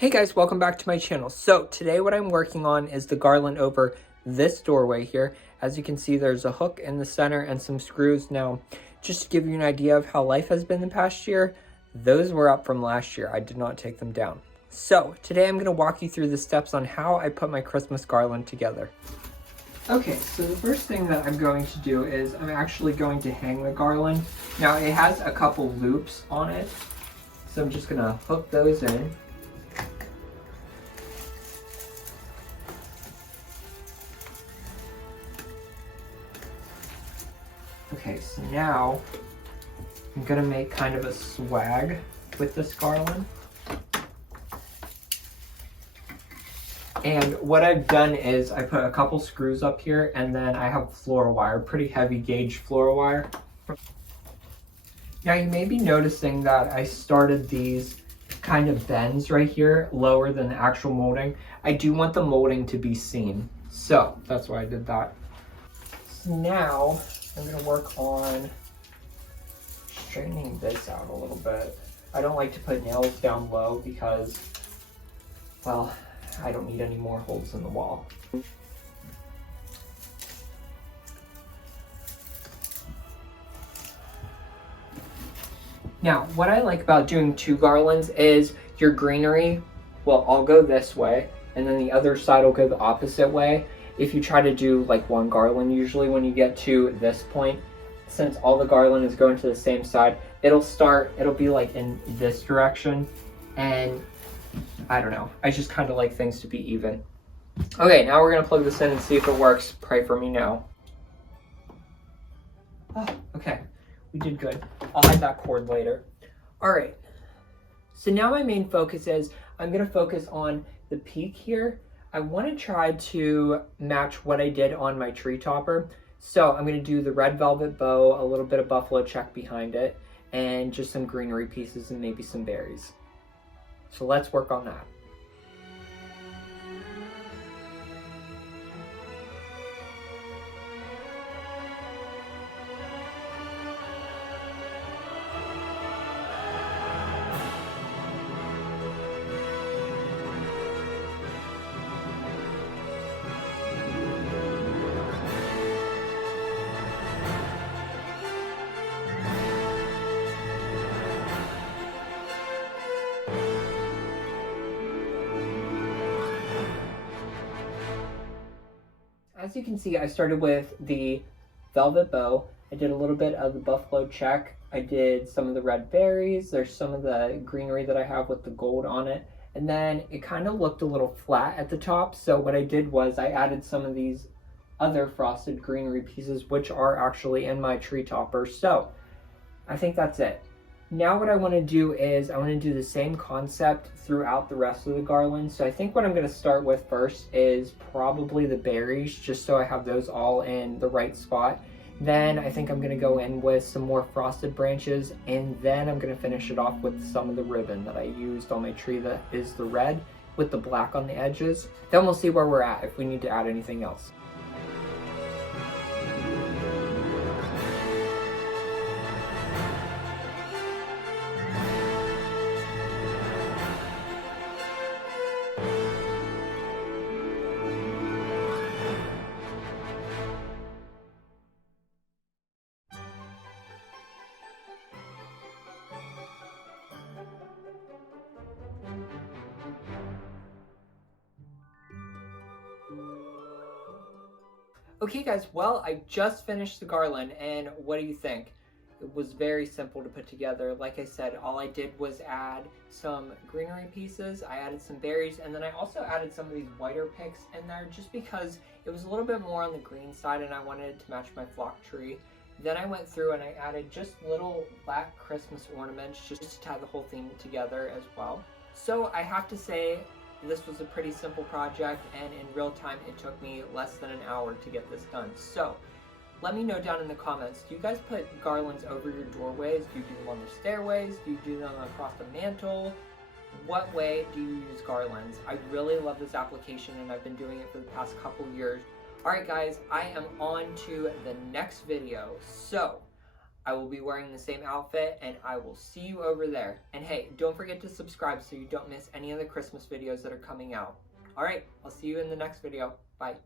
Hey guys, welcome back to my channel. So today what I'm working on is the garland over this doorway here. As you can see, there's a hook in the center and some screws. Now, just to give you an idea of how life has been the past year, those were up from last year. I did not take them down. So today I'm going to walk you through the steps on how I put my Christmas garland together. Okay, so the first thing that I'm going to do is I'm actually going to hang the garland. Now it has a couple loops on it, so I'm just going to hook those in. Okay, so now I'm gonna make kind of a swag with this garland. And what I've done is I put a couple screws up here and then I have floor wire, pretty heavy gauge floor wire. Now you may be noticing that I started these kind of bends right here, lower than the actual molding. I do want the molding to be seen, so that's why I did that. So now I'm going to work on straightening this out a little bit. I don't like to put nails down low because, well, I don't need any more holes in the wall. Now, what I like about doing two garlands is your greenery will all go this way, and then the other side will go the opposite way. If you try to do like one garland, usually when you get to this point, since all the garland is going to the same side, it'll be like in this direction, and I don't know, I just kind of like things to be even. Okay, now we're gonna plug this in and see if it works. Pray for me now. Oh, okay, we did good. I'll hide that cord later. All right, so now my main focus is I'm gonna focus on the peak here. I want to try to match what I did on my tree topper. So I'm going to do the red velvet bow, a little bit of buffalo check behind it, and just some greenery pieces and maybe some berries. So let's work on that. As you can see, I started with the velvet bow. I did a little bit of the buffalo check. I did some of the red berries. There's some of the greenery that I have with the gold on it. And then it kind of looked a little flat at the top. So what I did was I added some of these other frosted greenery pieces, which are actually in my tree topper. So I think that's it. Now what I want to do is I want to do the same concept throughout the rest of the garland. So I think what I'm going to start with first is probably the berries, just so I have those all in the right spot. Then I think I'm going to go in with some more frosted branches, and then I'm going to finish it off with some of the ribbon that I used on my tree that is the red with the black on the edges. Then we'll see where we're at if we need to add anything else. Okay guys, well, I just finished the garland, and what do you think? It was very simple to put together. Like I said, all I did was add some greenery pieces, I added some berries, and then I also added some of these whiter picks in there just because it was a little bit more on the green side and I wanted it to match my flock tree. Then I went through and I added just little black Christmas ornaments just to tie the whole thing together as well. So I have to say, this was a pretty simple project, and in real time it took me less than an hour to get this done. So let me know down in the comments, do you guys put garlands over your doorways? Do you do them on the stairways? Do you do them across the mantle? What way do you use garlands? I really love this application and I've been doing it for the past couple years. Alright guys, I am on to the next video. So I will be wearing the same outfit, and I will see you over there. And hey, don't forget to subscribe so you don't miss any of the Christmas videos that are coming out. All right, I'll see you in the next video. Bye.